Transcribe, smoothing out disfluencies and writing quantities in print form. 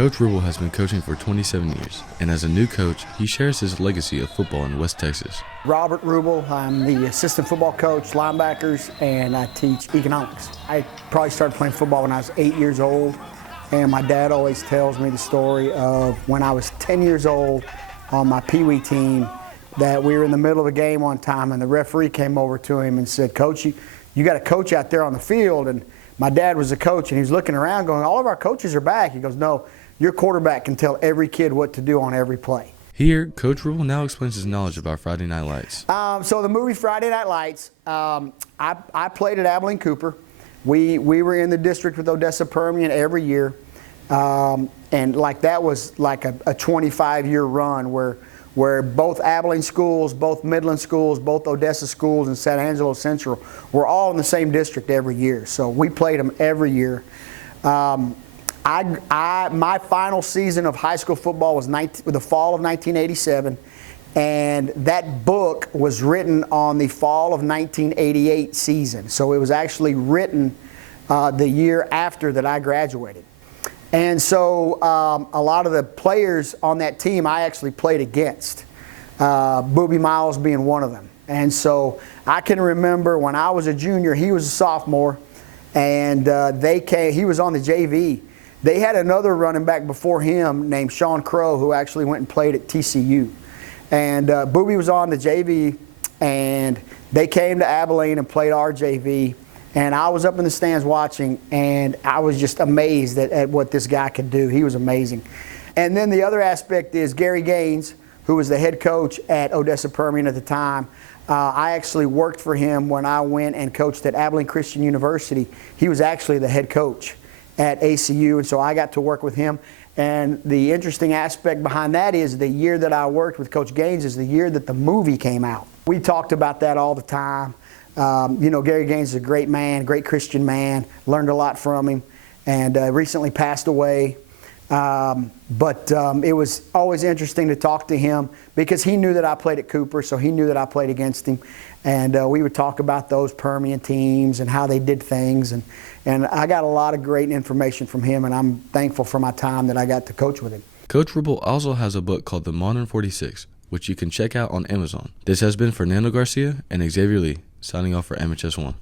Coach Rubel has been coaching for 27 years, and as a new coach, he shares his legacy of football in West Texas. Robert Rubel, I'm the assistant football coach, linebackers, and I teach economics. I probably started playing football when I was 8 years old, and my dad always tells me the story of when I was 10 years old on my Pee Wee team, that we were in the middle of a game one time, and the referee came over to him and said, "Coach, you got a coach out there on the field." And my dad was the coach, and he was looking around going, "All of our coaches are back." He goes, "No, your quarterback can tell every kid what to do on every play." Here, Coach Rubel now explains his knowledge of our Friday Night Lights. So the movie Friday Night Lights, I played at Abilene Cooper. We were in the district with Odessa Permian every year, and like that was like a 25-year run where both Abilene schools, both Midland schools, both Odessa schools, and San Angelo Central were all in the same district every year. So we played them every year. My final season of high school football was the fall of 1987, and that book was written on the fall of 1988 season. So it was actually written the year after that I graduated. And so a lot of the players on that team I actually played against, Booby Miles being one of them. And so I can remember when I was a junior, he was a sophomore, and he was on the JV. They had another running back before him named Sean Crow, who actually went and played at TCU. And Booby was on the JV, and they came to Abilene and played our JV. And I was up in the stands watching, and I was just amazed at what this guy could do. He was amazing. And then the other aspect is Gary Gaines, who was the head coach at Odessa Permian at the time. I actually worked for him when I went and coached at Abilene Christian University. He was actually the head coach at ACU, and so I got to work with him. And the interesting aspect behind that is the year that I worked with Coach Gaines is the year that the movie came out. We talked about that all the time. Gary Gaines is a great man, great Christian man, learned a lot from him, and recently passed away. But it was always interesting to talk to him because he knew that I played at Cooper, so he knew that I played against him. And we would talk about those Permian teams and how they did things. And I got a lot of great information from him, and I'm thankful for my time that I got to coach with him. Coach Rubel also has a book called The Modern 46, which you can check out on Amazon. This has been Fernando Garcia and Xavier Lee, signing off for MHS1.